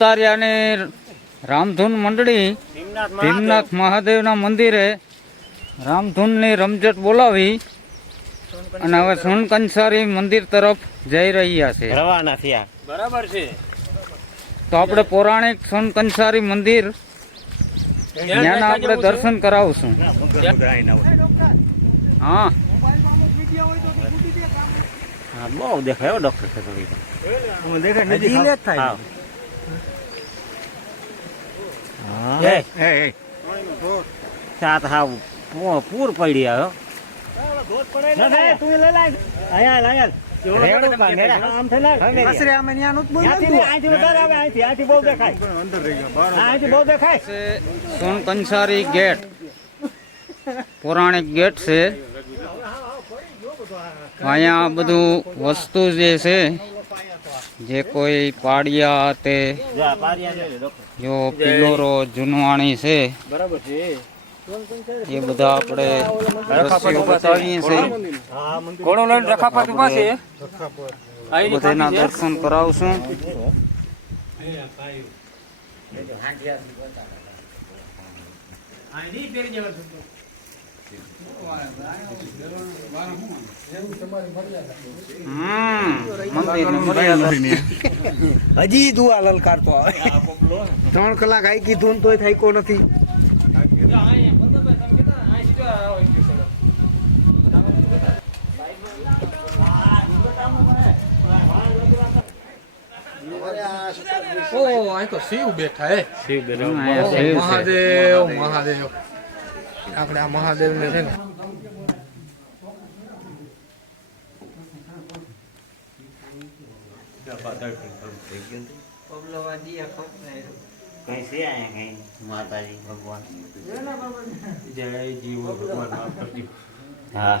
તારિયાની રામધૂન મંડળી ભીમનાથ મહાદેવના મંદિરે રામધૂનની રમઝટ બોલાવી અને હવે સોનકંસારી મંદિર તરફ જઈ રહ્યા છે. રવાના થયા. બરાબર છે. તો આપણે પૌરાણિક સોનકંસારી મંદિર ત્યાંના આપણે દર્શન કરાવશું. હા હા. બહુ દેખાય હો ડોક્ટર છે હા. સાત હાવ પૂર પડી આવ્યો રેવડું પા, મેરા. ત્યાંથી ને અહીંથી વધારે આવે, અહીંથી, અહીંથી બહુ દેખાય. હા, અહીંથી બહુ દેખાય. છે સોનકંસારી ગેટ. પૌરાણિક ગેટ છે. અહીંયા બધું વસ્તુ જે છે જે કોઈ પાડિયા તે જો પિલોરો જુનવાણી છે બરાબર છે. એ બધા આપણે રસીઓ બતાવીએ છે ઘોડો લઈને રખાપત ઊભા છે. બધાના દર્શન કરાવશું. મર્યાદા હજી દુઆ લલકારતો આવે. ત્રણ કલાક આઈ કીધું ને તોય થાયકો નથી. ઓ આ તો શિવ બેઠા હે. શિવ છે. મહાદેવ મહાદેવ. આપણે આ મહાદેવને છે ને. કઈ માતાજી ભગવાન જય જીવ ભગવાન માફ કરજો હા.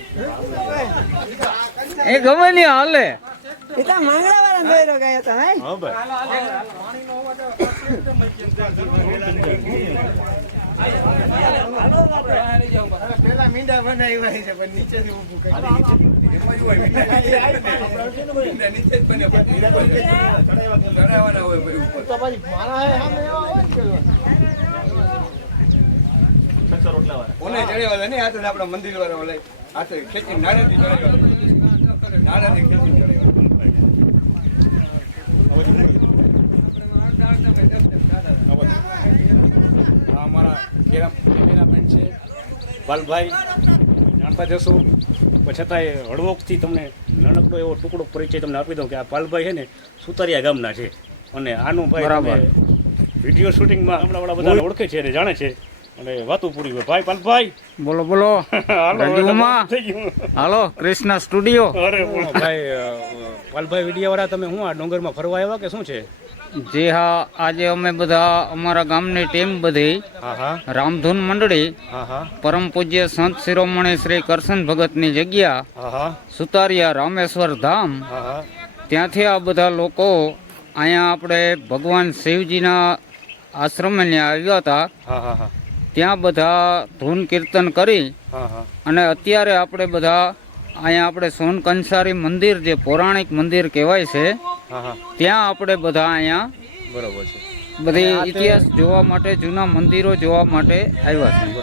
એ ગમે નહીં હાલે. એ તો મંગળવારે દોયરો ગયો તમે પેલા મીંડા બનાવ્યા છે પણ નીચેથી ઊભું કરી ઓને ચડેવાળા નહીં આ તો આપણા મંદિર વાળા ઓલા આ તો ખેંચી નાળેથી ચડેવાળા અમારા કેમેરામેન છે પાલભાઈ જાણતા જશો? પણ છતાંય હળવોકથી તમને નાનકડો એવો ટુકડો પરિચય તમને આપી દઉં કે આ પાલભાઈ છે ને સુતારિયા ગામના છે. અને આનું ભાઈ. વીડિયો શૂટિંગમાં હમણાં બધા ઓળખે છે અને જાણે છે. અને વાતું પૂરી હોય ભાઈ પાલભાઈ બોલો બોલો. હાલો, હવે થઈ ગયું. Hello Krishna studio. અરે ભાઈ પાલભાઈ વિડીયાવાળા તમે હું આ ડુંગરમાં ફરવા આવ્યા કે શું છે? જી હા આજે અમે બધા અમારા ગામની ટીમ બધી હા હા. રામધૂન મંડળી હા હા. પરમ પૂજ્ય સંત શિરોમણી શ્રી કરશન ભગતની જગ્યા હા હા. સુતારિયા રામેશ્વર ધામ. હા હા. ત્યાંથી આ બધા લોકો અહીંયા આપણે ભગવાન શિવજીના આશ્રમે ત્યાં આવ્યા હતા. હા હા હા. ત્યાં બધા ધૂન કીર્તન કરી અને અત્યારે આપણે બધા અહીંયા આપણે સોન કંસારી મંદિર જે પૌરાણિક મંદિર કહેવાય છે ત્યાં આપણે બધા અહીંયા બરોબર છે. બધી ઇતિહાસ જોવા માટે જૂના મંદિરો જોવા માટે આવ્યા છે